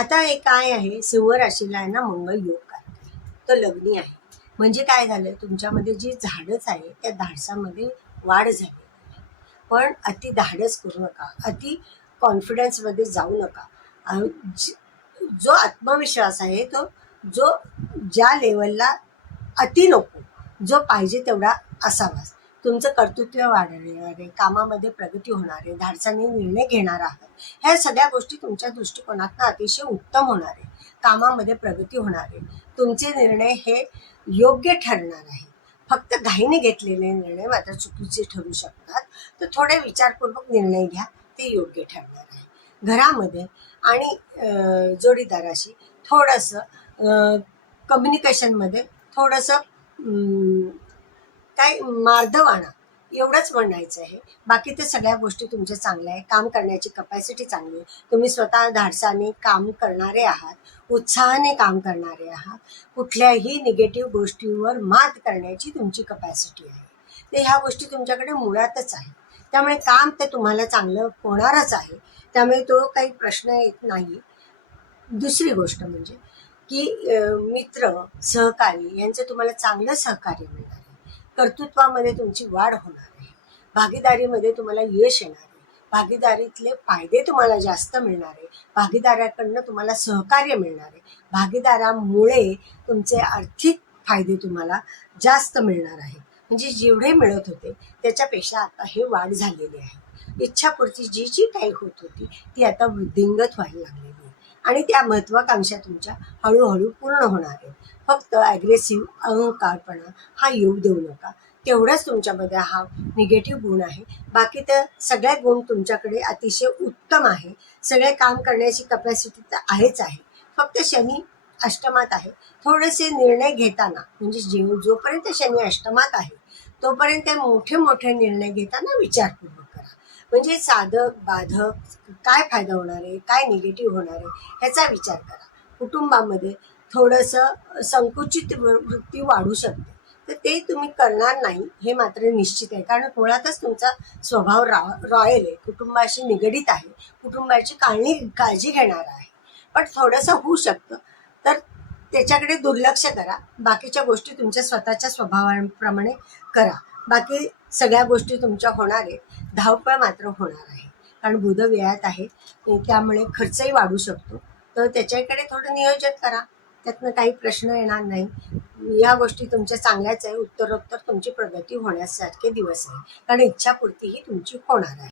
आता हे काय आहे, सिंह राशीला आहे ना मंगळ योग करते, तो लग्नी आहे. म्हणजे काय झालं, तुमच्यामध्ये जी धाडस आहे त्या धाडसामध्ये वाढ झाली आहे. पण अति धाडस करू नका, अति कॉन्फिडन्समध्ये जाऊ नका. जो आत्मविश्वास आहे तो जो ज्या लेवलला अति नको, जो पाहिजे तेवढा असावा. तुमचं कर्तृत्व वाढणार आहे, कामामध्ये प्रगती होणार आहे, धाडसाने निर्णय घेणार आहात. ह्या सगळ्या गोष्टी तुमच्या दृष्टिकोनातून अतिशय उत्तम होणार आहे. कामामध्ये प्रगती होणार आहे. तुमचे निर्णय हे योग्य ठरणार आहे. फक्त घाईने घेतलेले निर्णय मात्र चुकीचे ठरू शकतात. तर थोडे विचारपूर्वक निर्णय घ्या, ते योग्य ठरणार आहे. घरामध्ये आणि जोडीदाराशी थोडंसं कम्युनिकेशनमध्ये थोडंसं काय मार्दवाना एवढंच म्हणायचं आहे. बाकी ते सगळ्या गोष्टी तुमच्या चांगल्या आहे. काम करण्याची कपॅसिटी चांगली आहे. तुम्ही स्वतः धाडसाने काम करणारे आहात, उत्साहाने काम करणारे आहात. कुठल्याही निगेटिव्ह गोष्टीवर मात करण्याची तुमची कपॅसिटी आहे. ते ह्या गोष्टी तुमच्याकडे मुळातच आहे. त्यामुळे काम ते तुम्हाला चांगलं होणारच आहे. त्यामुळे तो काही प्रश्न येत नाही. दुसरी गोष्ट म्हणजे की मित्र सहकारी यांचं तुम्हाला चांगलं सहकार्य मिळणार आहे. कर्तृत्वामध्ये तुमची वाढ होणार आहे. भागीदारीमध्ये तुम्हाला यश येणार आहे. भागीदारीतले फायदे तुम्हाला जास्त मिळणार आहे. भागीदाराकडनं तुम्हाला सहकार्य मिळणार आहे. भागीदारामुळे तुमचे आर्थिक फायदे तुम्हाला जास्त मिळणार आहे. म्हणजे जेवढे मिळत होते त्याच्यापेक्षा आता हे वाढ झालेली आहे. इच्छापूर्ती जी जी काही होत होती ती आता वृद्धिंगत व्हायला लागलेली आहे आणि त्या महत्वाकांक्षा तुमच्या हळूहळू पूर्ण होणार आहेत. फक्त ॲग्रेसिव्ह अहंकारपणा हा येऊ देऊ नका. तेवढाच तुमच्यामध्ये हा निगेटिव्ह गुण आहे. बाकी तर सगळे गुण तुमच्याकडे अतिशय उत्तम आहे. सगळे काम करण्याची कपॅसिटी तर आहेच आहे. फक्त शनी अष्टमात आहे. थोडेसे निर्णय घेताना म्हणजे जोपर्यंत शनी अष्टमात आहे तोपर्यंत मोठे मोठे निर्णय घेताना विचारपूर्वक करा. म्हणजे साधक बाधक काय फायदा होणार आहे, काय निगेटिव्ह होणार आहे ह्याचा विचार करा. कुटुंबामध्ये थोडंसं संकुचित वृत्ती वाढू शकते, तर ते तुम्ही करणार नाही हे मात्र निश्चित आहे. कारण मुळातच तुमचा स्वभाव रॉयल आहे, कुटुंबाशी निगडीत आहे, कुटुंबाची काळजी घेणारा आहे. पण थोडंसं होऊ शकतं, तर त्याच्याकडे दुर्लक्ष करा. बाकीच्या गोष्टी तुमच्या स्वतःच्या स्वभावाप्रमाणे करा. बाकी सगळ्या गोष्टी तुमच्या होणार आहेत. धावपळ मात्र होणार आहे, कारण बुध व्ययात आहे, त्यामुळे खर्चही वाढू शकतो. तर त्याच्याकडे थोडं नियोजन करा, त्यातनं काही प्रश्न येणार नाही. या गोष्टी तुमच्या चांगल्याच आहे. उत्तरोत्तर तुमची प्रगती होण्यासारखे दिवस आहे, कारण इच्छापूर्ती ही तुमची होणार आहे.